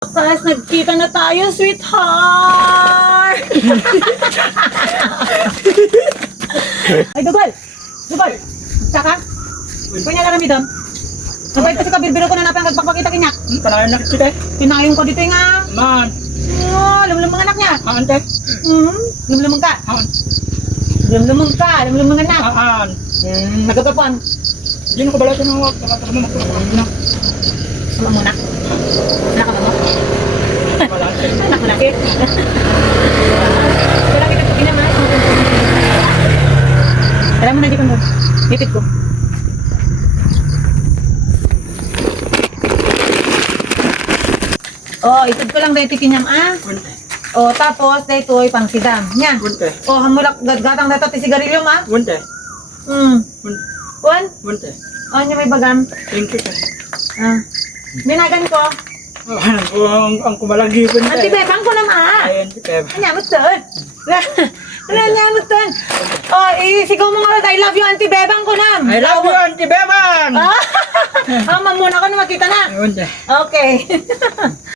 Tapos nagkita na tayo, sweetheart! Ay, Dugol! Dugol! Tsaka? Kunya ka rami doon? Sabay kasi kabirbiro ko na napang nagpapakita kanya. Panayan na kita. Tinayong ko dito nga. Man. Oh, lumulumang anak niya. Ante. Lumulumang ka. An. Lumulumang ka. Lumulumang anak. An. Nagkakapuan. Hindi ko bala ito na huwag. Nakataka mo magkakapuan. Sama muna. Anak ka mo? Malaki. Anak malaki. Wala kita po ginamas. Alam mo na di ko mo. Lipit ko. Oh, itod ko lang dito kinyam Unte. Oh, tapos dito ay pang sidam. Nya. Unte. Oh, hamulak gatang data ti sigarilyo ma. Unte. Unte. Kuan? Unte. Oh, nya may bagam. Thank you. Binagan ko. Ang kumalagi po nito. Antibebang ko na ma. Ay, antibeba. Anya mo tun. Anya mo tun. Oh, sigaw mo nga I love you antibebang ko na. I love you, antibebang! Muna ko na makita na. Unte. Okay.